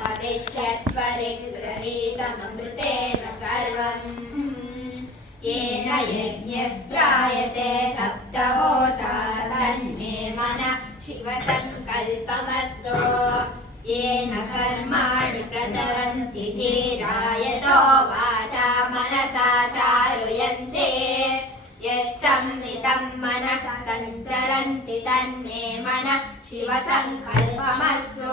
भविष्यत्परिगृहीतममृतेन सर्वम् येन यज्ञस्त्रायते सप्तहोता तन्मे मनः शिवसङ्कल्पमस्तु येन कर्माणि प्रचरन्ति धीरा यतो वाचा मनसा चारुयन्ते यस्संवितं मनसा सञ्चरन्ति तन्मे मनः शिवसङ्कल्पमस्तु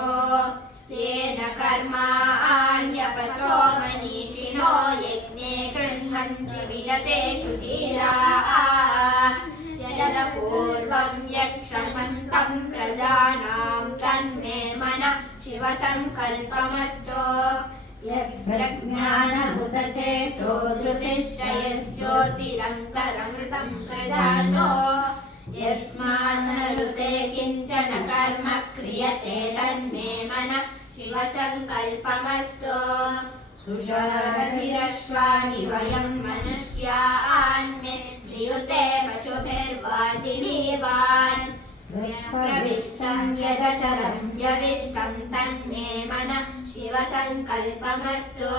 येन कर्माण्यपसो मनीषिणो यज्ञे कृण्वन्ति विगतेषु धीराः यदपूर्वं यक्षमन्तं प्रजानां तन्मे मनः शिवसङ्कल्पमस्तु यद्प्रज्ञानभूतचेतो धृतिश्च यज्ज्योतिरन्तरमृतं प्रजासो यस्मान्नरुते किञ्चन कर्म क्रियते तन्मे मनः शिवसङ्कल्पमस्तु सुषरधिरश्वानि वयं मनुष्यान्मे नियुते पशुभिर्वाजिनीवान् प्रविष्टं यदचरं यविष्टं तन्मे मनः शिवसङ्कल्पमस्तु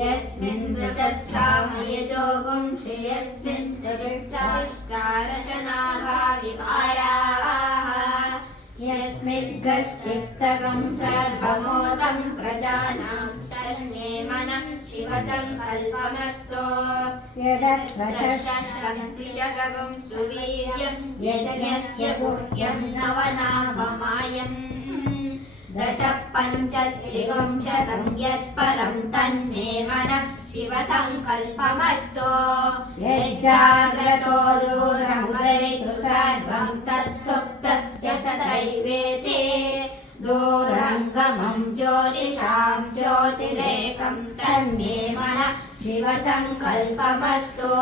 यस्मिन् वचः सामयजोगुं श्रेयस्मिन् प्रविष्टारशनाभाविभाराः यस्मिद्गश्चित्तगं सर्वमोदं प्रजानां तन्मे मनः शिवसङ्कल्पमस्तु यदक्षरं त्रिशतगं सुवीर्यं यज्ञस्य गुह्यं नवनाभमायम् दश पञ्चत्रिविंशतं यत्परं तन्मे मनः शिवसङ्कल्पमस्तु यज्जाग्रतो दूरमुदयतु सर्वं तत्सुप्तस्य तथैवेति दूरङ्गमं ज्योतिषां ज्योतिरेकं तन्मे मनः शिवसङ्कल्पमस्तु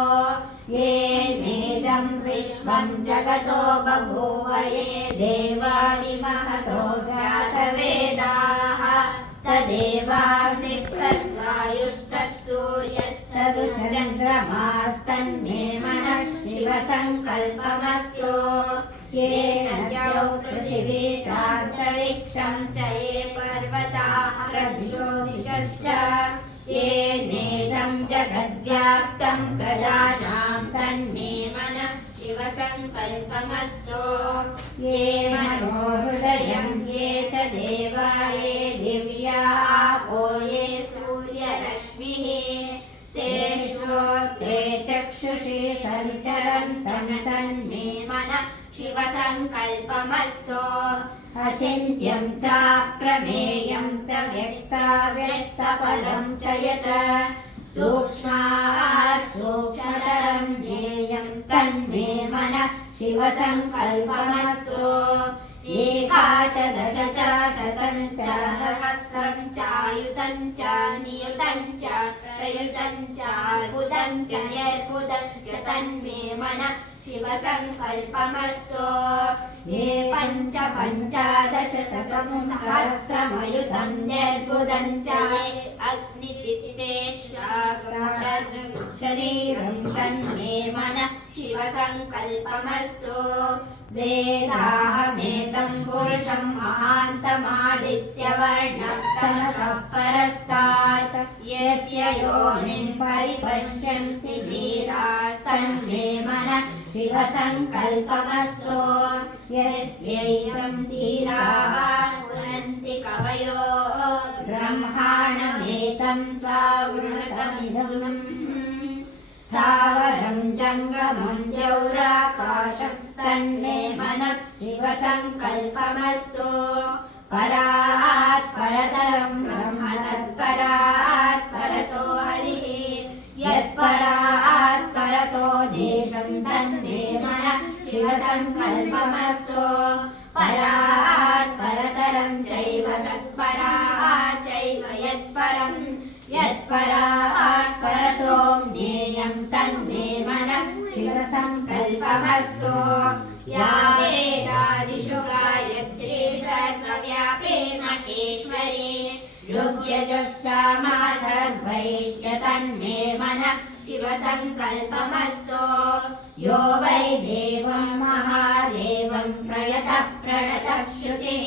येनेदं विश्वं जगतो बभूव ये देवानि महतो जातवेदाः तदेवाग्निस्तद्वायुस्तः सूर्यस्तदुचन्द्रमास्तन्मे मनः शिवसङ्कल्पमस्तु येन द्यौ पृथिवी चान्तरिक्षं च ये पर्वताः रज्जो दिशश्च येनेदं जगद्व्याप्तं प्रजानां तन्मे मनः शिवसङ्कल्पमस्तु ये मनोहृदयं ये च देवा ये दिव्यापो ये सूर्यरश्मिः ते श्रोत्रे चक्षुषी सञ्चरन्तं तन्मे मनः शिवसङ्कल्पमस्तु अचिन्त्यं चाप्रमेयं च व्यक्ताव्यक्तपरं च यत् सूक्ष्मात् सूक्ष्मतरं ज्ञेयं तन्मे मनः शिवसङ्कल्पमस्तु एकादश च शतं च सहस्रं चायुतं च नियुतं च प्रयुतं च अर्बुदं च निर्बुदं च तन्मे मनः शिवसङ्कल्पमस्तु ये पञ्चादशशतं सहस्रमयुतं निर्बुदं च अग्निचित्ते शरीरं तन्मे मनः शिवसङ्कल्पमस्तु वेदाहमेतं पुरुषं महान्तमादित्यवर्णं तमसः परस्तात् यस्य योनिं परिपश्यन्ति धीराः तन्मे मनः शिवसङ्कल्पमस्तु यस्यैनं धीराः पुनन्ति कवयो ब्रह्माणमेतं त्वावृतमिदम् स्थावरं जङ्गमं द्यौराकाशं तन्मे मनः शिवसङ्कल्पमस्तु परात् परतरं ब्रह्म तत्परात् परतो हरिः यत्परात् परतो देशं तन्मे मनः शिवसङ्कल्पमस्तु परात् परतरं चैव तत्परात् चैव यत्परं यत्परात् परतो ज्ञेयं तन्मे मनः शिवसङ्कल्पमस्तु या वेदादिषु गायत्री सर्वव्यापी महेश्वरी ऋग्यजुः सामाथर्वैश्च तन्मे मनः शिवसङ्कल्पमस्तु यो वै देवं महादेवं प्रयतः प्रणतः शुचिः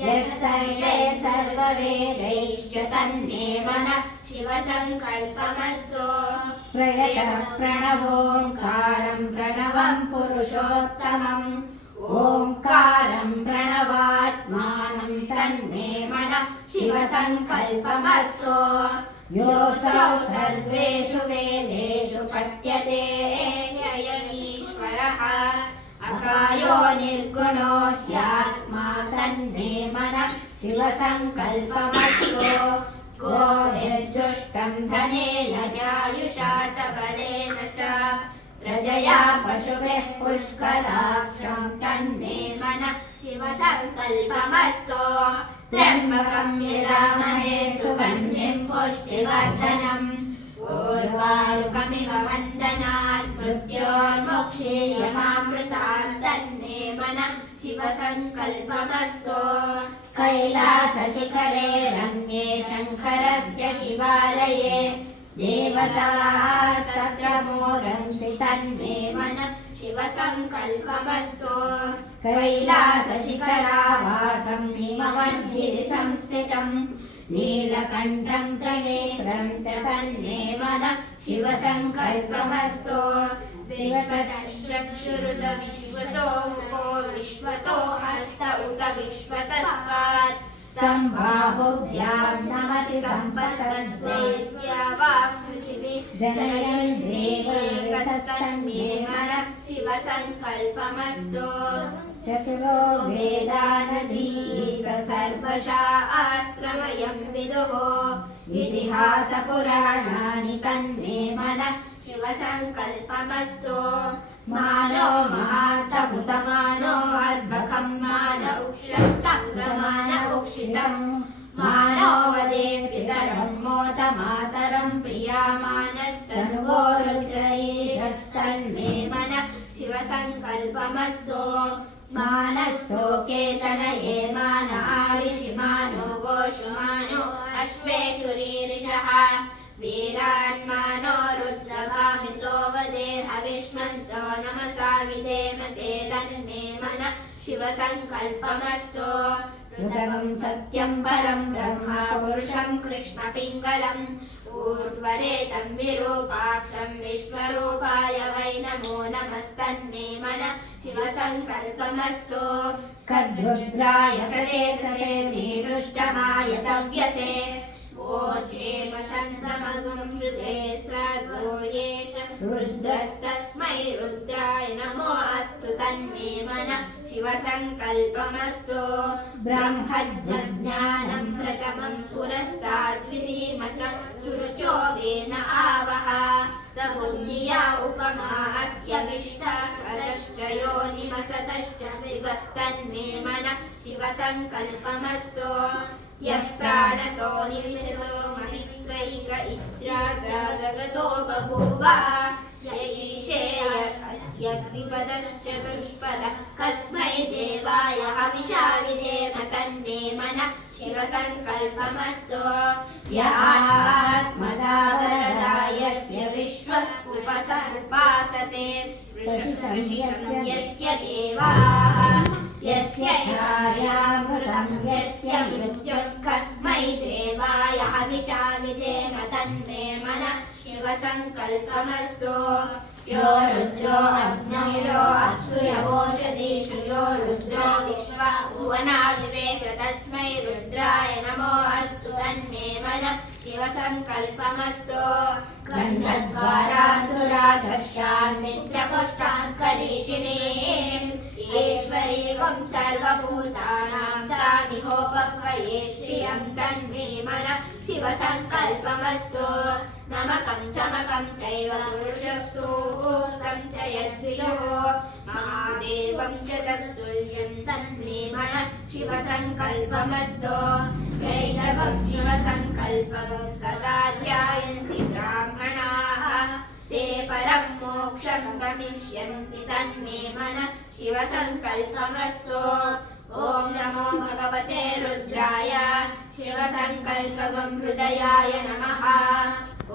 यः सर्वे सर्ववेदैश्च तन्मे मनः शिवसङ्कल्पमस्तु प्रयतः प्रणवोङ्कारं प्रणवं पुरुषोत्तमम् ओङ्कारं प्रणवात्मानं तन्मे मनः शिवसङ्कल्पमस्तु योऽसौ सर्वेषु वेदेषु पठ्यते अयमीश्वरः अकायो निर्गुणो ह्यात्मा तन्मे मनः शिवसङ्कल्पमस्तु गोभिर्जुष्टं धनेन आयुषा च बलेन च प्रजया पशुभिः पुष्कराक्षं तन्मे मनः शिवसङ्कल्पमस्तु त्र्यम्बकं यजामहे सुगन्धिं पुष्टिवर्धनम् उर्वारुकमिव वन्दनात् मृत्योर्मुक्षीयमामृतात् तन्मे मनः शिवसङ्कल्पमस्तु कैलासशिखरे रम्ये शङ्करस्य शिवालये देवतास्तत्र मोदन्ति तन्मे मनः शिवसङ्कल्पमस्तु कैलासशिखरावासं हिमवद्भिः संस्थितं नीलकण्ठं त्रिनेत्रं च तन्मे मनः शिवसङ्कल्पमस्तु विश्वतश्चक्षुरुत विश्वतो मुखो विश्वतो हस्त उत विश्वतस्मात् सम्बाहुभ्यां नमति सम्पत्तस्दैत्या वा पृथिवी जनयन् देवैकस्तन्मे मनः शिवसङ्कल्पमस्तु चतुरो वेदानधीत सर्वशास्त्रमयं विदुः इतिहासपुराणानि तन्मे मनः शिवसङ्कल्पमस्तु मानो महान्तभूतमानो अर्भकं मान उक्षन्तमान उक्षितं मानो वदे पितरं मोदमातरं प्रियामानस्तन्वो रुद्रैषस्तन्मे मनः शिवसङ्कल्पमस्तु मानस्थो केतनये मान आलिषि मानो गोषु मानो अश्वेषु रीरिषः वीरान्मानो रुद्रभामितो वदे हविष्मन्तो नमसा विधेम ते तन्मे मनः शिवसङ्कल्पमस्तु ऋतवं सत्यं परं ब्रह्म पुरुषं कृष्णपिङ्गलम् ऊर्ध्वरेतं विरूपाक्षं विश्वरूपाय वै नमो नमस्तन्मे मनः शिवसङ्कल्पमस्तु कद्रुद्राय प्रदेशसे नीडुष्टमाय तव्यसे ओजेम शन्तमगुं हृदे सर्वो येष रुद्रस्तस्मै रुद्राय नमो अस्तु तन्मे मनः शिवसङ्कल्पमस्तु ब्रह्मज्ञानं प्रथमं पुरस्ताद्विसीमत सुरुचो वेन आवह स पुण्या उपमा अस्य विष्टा सरश्च योनिमसतश्च विवस्तन्मे मनः शिवसङ्कल्पमस्तु यः प्राणतो निविशतो महित्वैक इन्द्राद्रादगतो बभूव य ईशे अस्य द्विपदश्च दुष्पदः कस्मै देवाय हविषा विधेम तन्मे मनः शिवसङ्कल्पमस्तु य आत्मदा यस्य विश्व उपासते यस्य देवाः यस्य छायामृतं यस्य मृत्युः कस्मै देवाय हविषा विधेम तन्मे मनः शिवसङ्कल्पमस्तु यो रुद्रो अग्नौ यो अप्सु यवोषधीषु यो रुद्रो विश्वा भुवना विवेश तस्मै रुद्राय नमो अस्तु तन्मे मनः शिवसङ्कल्पमस्तु गन्धद्वाराधुराधर्षान् नित्यपुष्टान् करीषिणीम् ईश्वरीवं सर्वभूतानां तानिहोपक्वये श्रियं तन्मे मनः शिवसङ्कल्पमस्तु नमकं चमकं चैव पुरुषसूक्तं च यद्विदुः महादेवं च तत्तुल्यं तन्मे मनः शिवसङ्कल्पमस्तु वैष्णवं शिवसङ्कल्पं सदा ध्यायन्ति ब्राह्मणाः ते परं मोक्षं गमिष्यन्ति तन्मे मनः शिवसङ्कल्पमस्तु ॐ नमो भगवते रुद्राय शिवसङ्कल्पगं हृदयाय नमः ॐ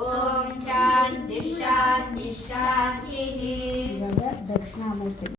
शान्तिः शान्तिः शान्तिः।